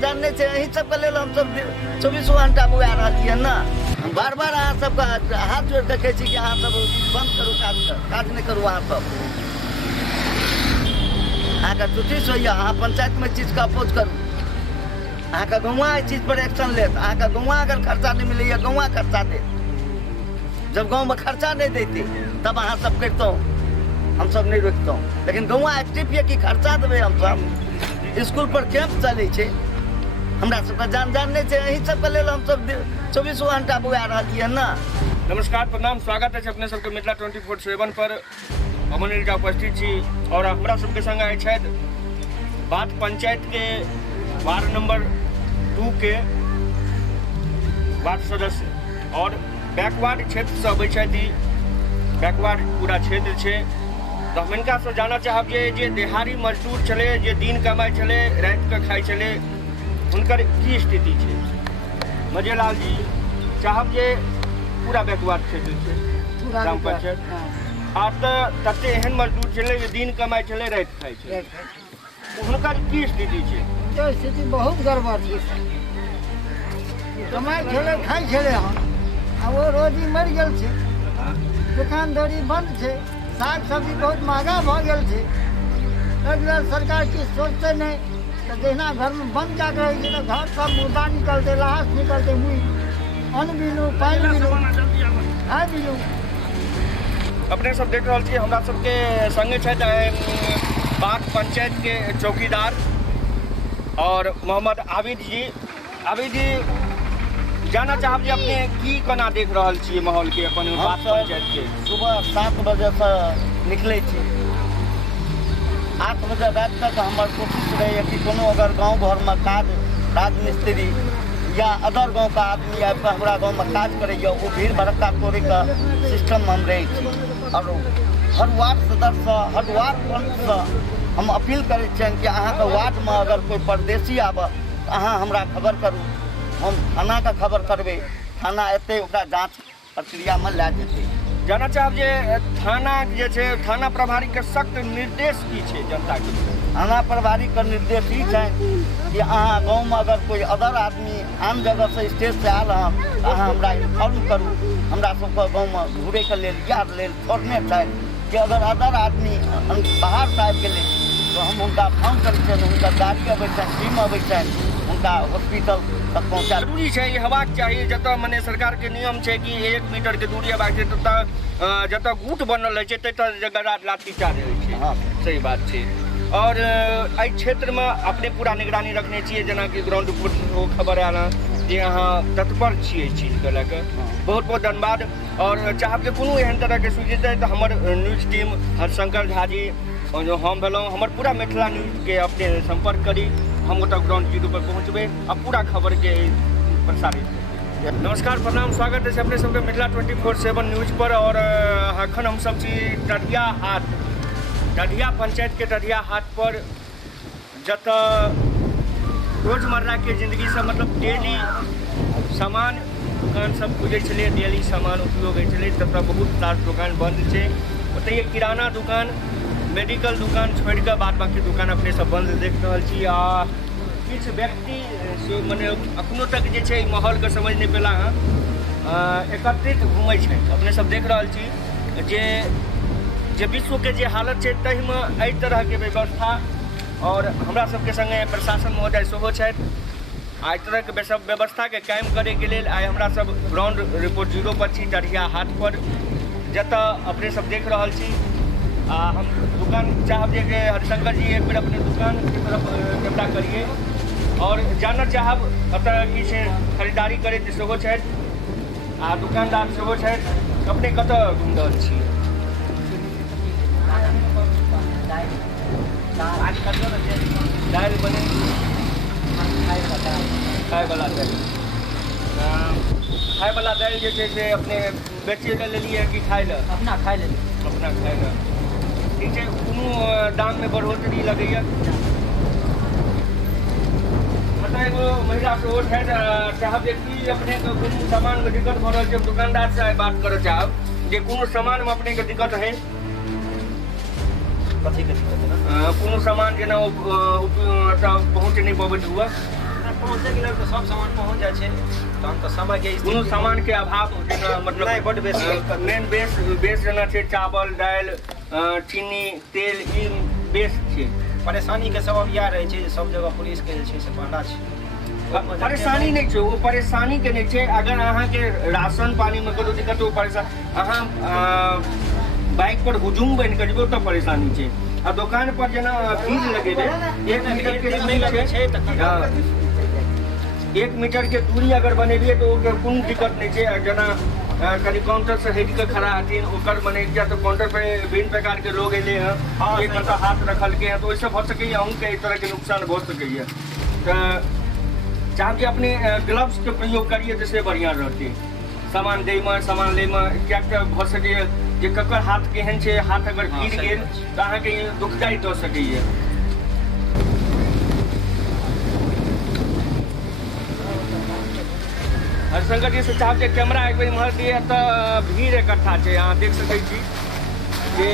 जानने से यही सबके लेल हम सब 24 घंटा बुआ रही ना। बार बार अहाँ सबके हाथ जोड़ देखे छी कि अहाँ सब बंद करू काज नहीं करू। अहाँ सब अहाँके नोटिस होइए, अहाँ पंचायत में चीज का अपोज करू। अहाँके गौवा एहि चीज पर एक्शन लेत। अहाँके गौवा अगर खर्चा नहीं मिलैया गौवा खर्चा दे। जब गाँव में खर्चा नहीं देते तब अहाँ सब करतों, हम सब नहीं रोकतों। लेकिन गौवा एक्टिव ये कि खर्चा देवे। हम सब स्कूल पर कैंप चले छे, हमरा सबके जानने से यही सबके लेल हम सब 24 घंटा बुआ रही है ना। नमस्कार, प्रणाम, स्वागत है अपने सबके मिथिला 24/7 पर। अमन का उपस्थित छी और हमरा सबके संग आए छथि बात पंचायत के वार्ड नंबर 2 के वार्ड सदस्य और बैकवर्ड क्षेत्र से अबै छथि। बैकवर्ड पूरा क्षेत्र छे तो हम इनका से जाना चाहब जे दिहाड़ी मजदूर चले, जे दिन कमाई चले, रात के खाई चले, उनकर की स्थिति छे। मजेलाल जी चाहब जे पूरा बैकवर्ड क्षेत्र छे ग्राम पंचायत आब तते एहन मजदूर चले जे दिन कमाई चले रात खाई चले, उनकर की स्थिति छे। तो स्थिति बहुत गड़बड़ छै। कमाई छले खाई छले हम आ वो रोजी मर गेल छै। दुकान दौरी बंद छै, साग सब्जी बहुत महंगा भ गेल छै। एहि सरकार की सोचते नहीं तो जहिना घर में बंद क्या रहे तो घर सब मुर्दा निकलते, लाश निकलते, मुई अन्न बिलू, पानी बिलू, खाए बिलू। अपने सब देख रहा छी हमरा सबके संगे छथि बाग पंचायत के चौकीदार और मोहम्मद आबिद जी। आबिद जी जाना चाहब जे अपने की कोना देख रहल छी माहौल के अपन बाग पंचायत के। सुबह 7 बजे से निकले छी, 8 बजे रात तक हमार कोशिश रहे कि कोनो अगर गांव घर में काज राजमिस्त्री या अदर गांव का आदमी आबि कऽ हमरा गांव में काज करैए, वो भीड़ भड़क्का तोड़े का सिस्टम हम रहे छी। और हर वार्ड सदस्य हर वार्ड पंच से हम अपील करे कि अहाँ के वार्ड में अगर कोई परदेसी आबे तो अहाँ हमरा खबर करू, हम थाना का खबर करबे, थाना एते ओकरा जांच प्रक्रिया में ला जेतै। जाना चाहब जे थाना जे छै थाना प्रभारी के सख्त निर्देश की छै जनता के। थाना प्रभारी के निर्देश ई छै कि अहाँ गाँव में अगर कोई अदर आदमी आन जगह से स्टेज से आयल हँ तो अहाँ हमरा इन्फॉर्म करू। हमरा सबके गाँव में घूरे के लेल या लेल छोड़ने छै कि अगर अदर आदमी बाहर से आबि गेलै तो हम उनका फोन करै छियनि, हुनकर गाड़ी अबै छनि, टीम अबै छनि, उनका हॉस्पिटल तक पहुँचा। जरूरी छै ये हेबाक चाहिए जतऽ मने सरकार के नियम छै कि 1 मीटर के दूरी हेबाक छै, ततऽ जतऽ गुट बनल रहै छै ततऽ जगह लाठीचार्ज होइ छै। हाँ सही बात छै। और एहि क्षेत्र में अपने पूरा निगरानी रखने छियै, जेना कि ग्राउंड रिपोर्ट खबर आयल हँ जे अहाँ तत्पर छियै चीज के लऽ कऽ, बहुत बहुत धन्यवाद। और चाहब जे कोनो एहन तरह के सूचित है तो हमर न्यूज टीम हरशंकर झा जी और जो हम भेलौं हमर पूरा मिथिला न्यूज के अपने संपर्क करी, हम ओतऽ ग्राउंड जीरो पर पहुँचबै आ पूरा खबर के प्रसारित करबै। नमस्कार, प्रणाम, स्वागत है अपने सबके मिथिला 24/7 न्यूज पर। और अखन हम सब छी टढ़िया हाट, टढ़िया पंचायत के टढ़िया हाट पर, जतऽ रोजमर्रा के जिंदगी से मतलब डेली सामान दुकान सब खुजै छलै, डेली सामान उपयोग होइ छलै, ततऽ बहुत रास दुकान बंद छै। ओतऽ किराना दुकान, मेडिकल दुकान छोड़ के बाद बाकी दुकान अपने सब बंद देख रहल छी। आ किछु व्यक्ति मने अखनो तक जे छै माहौल के समझ नहीं पेला हँ, एकत्रित घूमै छै। अपने सब देख रहल छी जे विश्व के जे हालत छै तहि में एहि तरह के व्यवस्था। और हमरा सबके संगे प्रशासन महोदय सेहो छथि आ एहि तरह के सब व्यवस्था के कायम करे के लेल आइ हमरा सब ग्राउंड रिपोर्ट जीरो पर छी टढ़िया हाट पर, जतऽ अपने सब देख रहल छी। हम दुकान चाहब जे हरिशंकर जी एक बेर अपने दुकान की तरफ कैमरा करिए और जानना चाहब अतः किछु खरीदारी करैत सेहो छथि आ दुकानदार सेहो छथि। अपने कतऽ घुमि रहल छी। दालि बने खायवला दालि, खायवला दालि जे छै से अपने बेचै लए लेलियै कि खाय लए? अपना खाए लेलियै। अपना खाय लए ठीक छै। कोनो दाम में बढ़ोतरी लगैया? मतलब एगो महिला सेहो छथि, चाहब जे कि अपने के कोनो सामान में दिक्कत भऽ रहल छै, दुकानदार से बात करऽ चाहब जे कोनो सामान में अपने के दिक्कत है। कथी के दिक्कत है? कोनो सामान जेना पहुँच नहीं पबैत हुआ पहुँचे के लेल तो सब सामान पहुँच जाए छे तहन तो समय के कोनो सामान के अभाव जेना मतलब नहीं बड बेसी मेन बेस जेना छै चावल दालि चीनी तेल ई बेस छै परेशानी के सबब इएह रहै छै जे सब जगह पुलिस के जे छै से पहरा छै परेशानी नहीं छै वो परेशानी के नहीं छै अगर अहाँ के राशन पानी में कतौ दिक्कत हो परेशान अहाँ बाइक पर हुजूम बन के जेबै तो परेशानी छै आ दुकान पर जेना भीड़ लगेबै 1 मीटर के दूरी छै त 1 मीटर के दूरी अगर बनेलिए तो ओकर कोनो दिक्कत नहीं छै जेना कभी काउंटर से हट के खड़ा हथिन ओकर बने या तो काउंटर पे विभिन्न प्रकार के लोग एले हैं एक मतलब हाथ रखल के हैं तो ओइसे भऽ सकैए अहूँ के इस तरह के नुकसान भऽ सकैए चाहे कि अपने ग्लव्स के प्रयोग करिए जैसे बढ़िया रहते सामान दै में सामान ले में क्या भऽ सकैए जे ककर हाथ केहन छै हाथ अगर गिर गेल तो अहाँके दुखदायी दऽ सकैए संगत जी से चाहब जे कैमरा एक बेर इम्हर दिए तऽ भीड़ इकट्ठा छै अहाँ देख सकै छी जे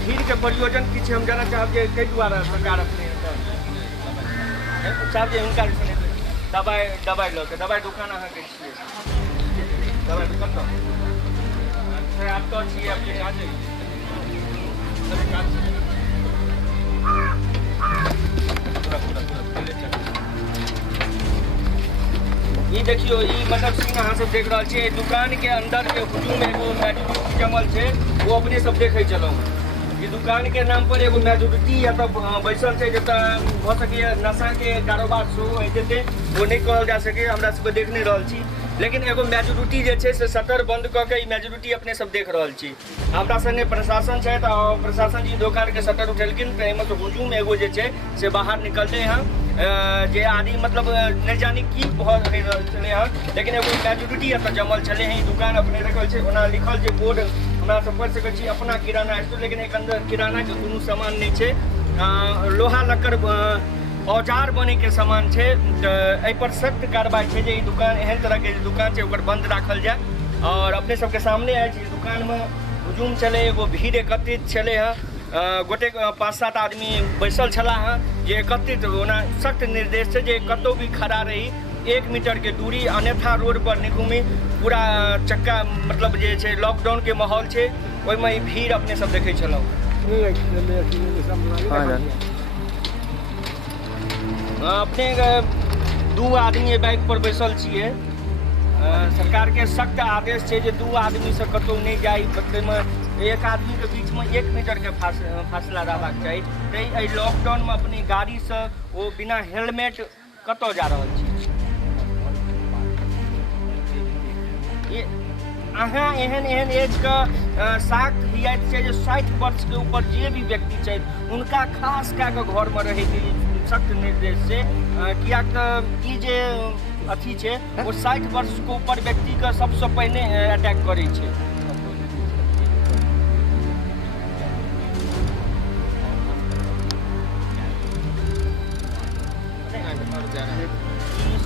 भीड़ के प्रयोजन की छै हम जानना चाहब जे कई दुआरे सरकार अपने चाहब जे हुनका दवाई लऽ के दवाई दुकान अहाँके छियै दवाई दुकान तो आप तो छियै अपने ये देखियो ये मतलब सीन अहाँ सब देख रहा छे दुकान के अंदर के हुजूम एगो मैजोरिटी जमल छे वो अपने सब देखे चलो ये दुकान के नाम पर एगो मैजोरिटी या तो बैसल छे जत भ सके नशा के कारोबार शुरू होय जेते वो नहीं कहल जा सके हमरा सब देख नहीं रहल छी लेकिन एगो मेजोरिटी जे छै से शटर बंद क के मेजोरिटी अपने सब देख रहल छी हमरा संगे प्रशासन छै त प्रशासन जी दुकान के शटर उठेलकिन त एमे से हुजूम एगो जे छै से बाहर निकलले हैं जे आदमी मतलब नहीं जानी की भऽ रहल छलै हैं लेकिन एगो मेजोरिटी एतऽ जमल छलै हैं दुकान अपने रखल छै ओना लिखल छै बोर्ड हमरा सब पढ़ि सकै छी अपना किराना स्टोर लेकिन एक अंदर किराना के कोनो सामान नहीं छै लोहा लक्कड़ औजार बने के सामान छै तऽ पर सख्त कार्रवाई छै जे ई दुकान एहन तरह के दुकान छै ओकर बंद राखल जाए और अपने सबके सामने आयल छै दुकान में हुजूम चले एगो भीड़ एकत्रित छलै हैं गोटे 5-7 आदमी बैसल छलाह हैं जे एकत्रित होना सख्त निर्देश छै जे कतौ भी खड़ा रही 1 मीटर के दूरी अन्यथा रोड पर नहीं घूमी पूरा चक्का मतलब जे छै लॉकडाउन के माहौल छै ओहिमे ई भीड़ अपने सब देखै छलहुँ अपने 2 आदमी बाइक पर बैसल छियै सरकार के सख्त आदेश छै जे 2 आदमी से कतौ नहीं जाई में एक आदमी के बीच में 1 मीटर के फासला रहबाक चाही तऽ लॉकडाउन में अपनी गाड़ी से वो बिना हेलमेट कतौ जा रहल छी अहाँ एहन एज का साख हियात छै जे 60 वर्ष के ऊपर जे भी व्यक्ति छै उनका खास कए के घर में रहे के सख्त निर्देश छै किया तऽ ई जे अथी छै वो 60 वर्ष के ऊपर व्यक्ति के सबसे पहले अटैक करे छै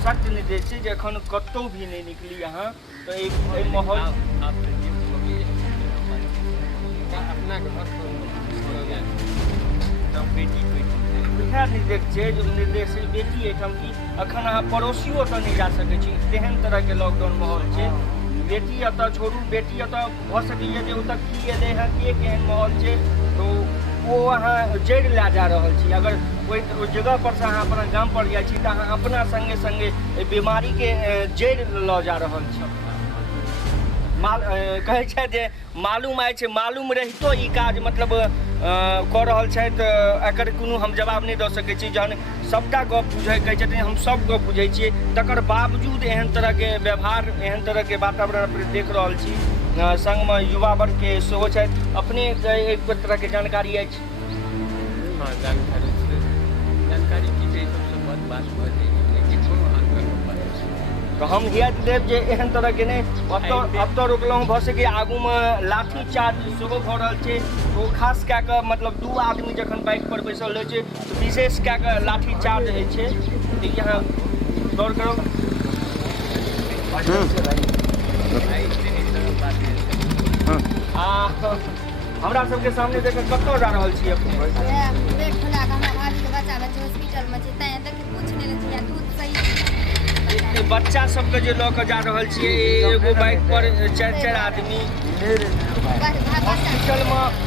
सख्त निर्देश छै जे एखन कतौ भी नहीं निकली अहाँ तो एक माहौल अपना इएह निर्देश छै जो निर्देश बेटी एहिठाम की अखन अहाँ पड़ोसियो तऽ नहीं जा सकै छी तेहन तरह के लॉकडाउन माहौल छै बेटी एतऽ छोड़ू बेटी एतऽ भऽ सकैए जे ओतऽ की एलै हँ के केहन माहौल छै तो वो अहाँ जड़ि लए जा रहल छी अगर कोई जगह पर से अहाँ अपना गाम पर जाइ छी तऽ अहाँ अपना संगे संगे बीमारी के जड़ि लऽ जा रहल छी कहै छै जे मालूम आइ छै मालूम रहितो ई काज मतलब कऽ रहल छथि एकर कोनो हम जवाब नहीं दऽ सकै छी जहन सबटा गप बुझै कहै छथिन हम सब गप बुझै छियै तकर बावजूद एहन तरह के व्यवहार एहन तरह के वातावरण देख रहल छी संग में युवा वर्ग के सेहो छथि अपने एक तरह के जानकारी अछि हाँ जानकारी की छै सबसे बड़ बात भऽ जाइ तो हम हियात देव जे एहन तरह के नहीं अब तो रोकलहुँ भऽ सके आगू में लाठी चार्ज सेहो भऽ रहल छै तो खास कए कऽ मतलब 2 आदमी जखन बाइक पर बैसल रहै छै तो विशेष कए कऽ लाठी चार्ज होइ छै तऽ यहाँ गौर करो हमरा सबके सामने देख कतौ जा रहल छी अपने पेट फुला के हमरा भाभी के बच्चा हॉस्पिटल में छै तैं तक पूछ ले छी दूध सही बच्चा सबके जे लऽ कऽ जा रहल छियै एगो बाइक पर 4 आदमी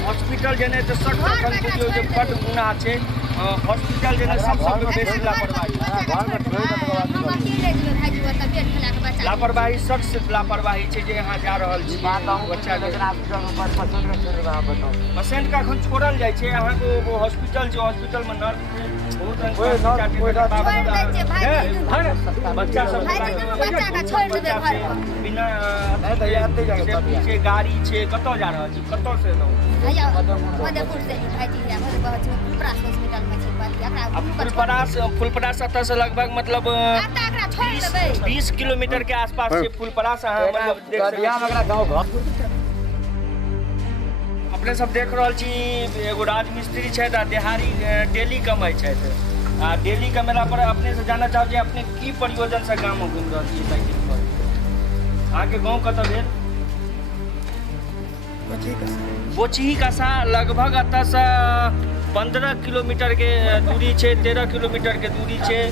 हॉस्पिटल जेनाइ तऽ सख्त एखन बुझियौ जे बड्ड गुनाह छै। हॉस्पिटल जेनाइ सबसँ बेसी लापरवाही सख्त लापरवाही छै जे यहाँ जा रहल छी। बच्चा पेशेंट का एखन छोड़ल जाइ छै अहाँके ओ हॉस्पिटल छै, हॉस्पिटलमे नर्स छै, बहुत बच्चा सब बिना छै, गाड़ी छै, कतऽ जा रहल छी, कतऽ से फुलपरास एतऽ से लगभग मतलब 20 किलोमीटर के आसपास छै फुलपरास। अहाँ मतलब देख सकैत अपने सब देख रहल छी एगो राजमिस्त्री छथि आ देहाड़ी डेली कमाइ छथि। आ डेली कमेला पर अपने से जानना चाहब जे अपने की प्रयोजन से गाँव में घूम रहल छी साइकिल पर? अहाँके गाँव कतऽ भेल? बोचही कसा लगभग एतऽ से 15 किलोमीटर के दूरी छै, 13 किलोमीटर के दूरी छै।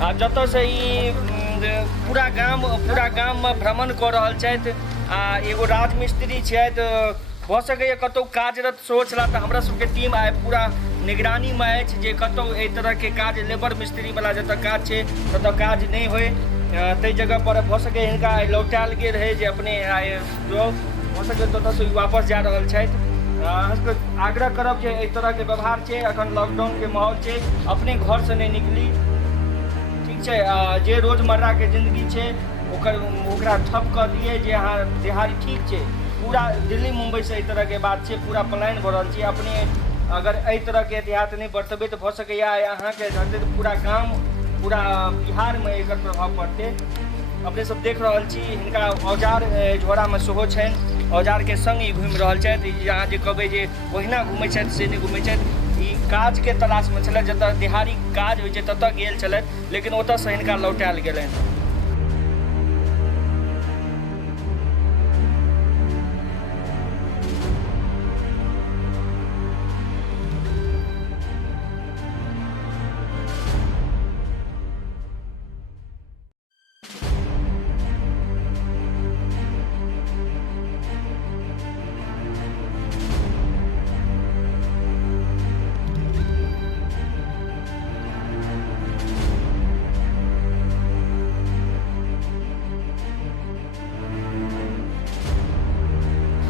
आ जतऽ से ई पूरा गाम में भ्रमण कऽ रहल छथि। आ एगो राजमिस्त्री छथि, भऽ सकैए कतहु कार्यरत सेहो छलाह तऽ हमरा सबके टीम आइ पूरा निगरानीमे अछि जे कतहु एहि तरहके काज लेबर मिस्त्रीवला जतऽ काज छै ततऽ काज नहि होइ। ताहि जगह पर भऽ सकै हिनका आइ लौटायल गेल रहै जे अपने आइ भऽ सकै ततऽसँ वापस जा रहल छथि। अहाँके आग्रह करब जे एहि तरहके व्यवहार छै, एखन लॉकडाउनके माहौल छै, अपने घरसँ नहि निकली, ठीक छै। जे रोजमर्राके जिन्दगी छै ओकरा ठप कऽ दिए जे अहाँ देहाड़ी ठीक छै। पूरा दिल्ली मुंबई से एहि तरहके बात छै, पूरा पलायन भऽ रहल छै। अपने अगर एहि तरहके एहतियात नहि बरतबै तऽ भऽ सकैए अहाँके धरतै तऽ पूरा गाम पूरा बिहारमे एकर प्रभाव पड़तै। अपने सब देख रहल छी हिनका औजार झोरामे सेहो छनि, औजारके संग ई घुमि रहल छथि। अहाँ जे कहबै जे ओहिना घुमै छथि से नहि घुमै छथि, ई काजके तलाशमे छलथि, जतऽ दिहाड़ी काज होइ छै ततऽ गेल छलथि, लेकिन ओतऽसँ हिनका लौटायल गेलनि।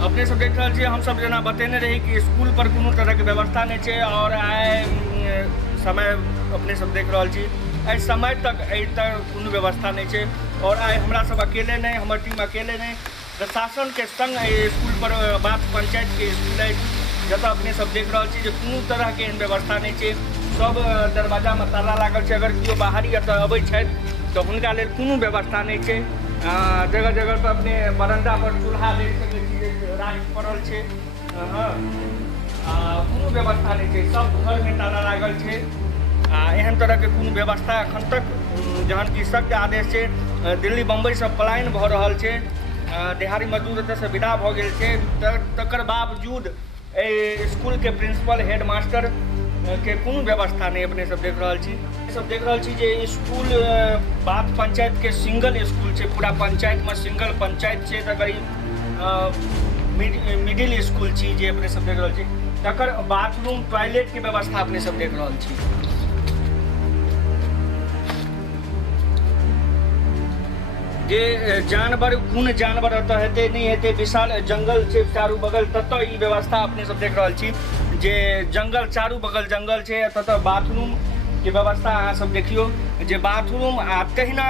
अपने सब देख रहल छियै, हमसब जेना बतेने रही कि स्कूल पर कोनो तरहके व्यवस्था नहि छै। और आइ समय अपने सब देख रहल छी एहि समय तक कोनो व्यवस्था नहीं छै। और आइ हमरा सब अकेले नहीं, हमर टीम अकेले नहीं, प्रशासन के संग स्कूल पर बात पंचायत के स्कूल है जतऽ अपने सब देख रहल छी जे कोनो तरह के एहन व्यवस्था नहीं छै। सब दरवाजा में ताला लागल छै, अगर केओ बाहरी एतऽ अबै छथि तऽ हुनका लेल कोनो व्यवस्था नहीं छै। जगह जगह पर अपने बरंडा पर चूल्हा देख सकै छी राख पड़ल छै, कोनो व्यवस्था नहीं छै, सब घर में ताला लागल छै। एहन तरह के कोनो व्यवस्था एखन तक जहन कि सख्त आदेश छै, दिल्ली बम्बई से पलायन भऽ रहल छै, देहाड़ी मजदूर एतऽ से विदा भऽ गेल छै, तकर बावजूद स्कूल के प्रिंसिपल हेडमास्टर के कोनो व्यवस्था नहीं अपने सब देख रहल छी। सब देख रहल छी जे स्कूल बात पंचायत के सिंगल स्कूल छै, पूरा पंचायत में सिंगल पंचायत छै, तऽ करीब मिडिल स्कूल छी जे अपने सब देख रहल छी। तकर बाथरूम टॉयलेट के व्यवस्था अपने सब देख रहल छी। जे जानवर कोन जानवर एतऽ हेतै नहीं हेतै, विशाल जंगल छै चारू बगल, ततऽ ई व्यवस्था अपने सब देख रहल छी जे जंगल चारू बगल जंगल छै, ततऽ बाथरूम के व्यवस्था अहाँ सब देखियो जे बाथरूम आ तहिना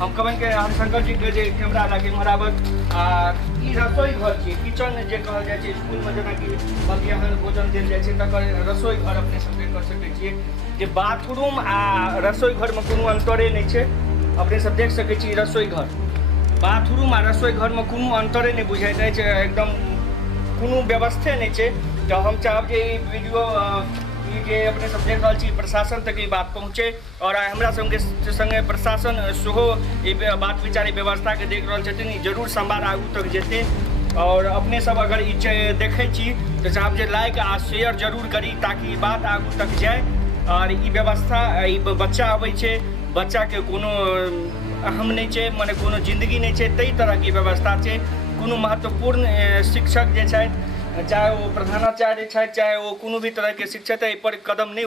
हम कहबनि कि हरिशंकर जी के जे कैमरा लागे मराबत ई रसोई घर छै, किचन जे कहल जाइ छै स्कूल में, जेना कि मध्याह्न भोजन देल जाइ छै तकर रसोई घर अपने सब देख सकै छियै जे बाथरूम आ रसोई घर में कोनो अंतरे नहीं छै। अपने सब देख सकै छी रसोई घर, बाथरूम आ रसोई घर में कोनो अंतरे नहीं बुझाइत अछि, एकदम कोनो व्यवस्थे नहीं छै। तो हम चाहब जे ई वीडियो जे अपने सब देख रहल छी प्रशासन तक ई बात पहुँचे, और हमरा संगे प्रशासन सेहो ई बात विचार व्यवस्था के देख रहल छथिन, ई जरूर संवाद आगू तक जेतै। और अपने सब अगर ई देखै छी तो चाहब जे लाइक आ शेयर जरूर करी ताकि ई बात आगू तक जाए। और ई व्यवस्था ई बच्चा अबै छै, बच्चा के कोनो अहम नहीं छै, मने कोनो जिंदगी नहीं छै, तई तरह की व्यवस्था छै। कोनो महत्वपूर्ण शिक्षक जे छथि, चाहे वो प्रधानाचार्य छथि, चाहे वो कोनो भी तरह के शिक्षक, एहि पर कदम नहीं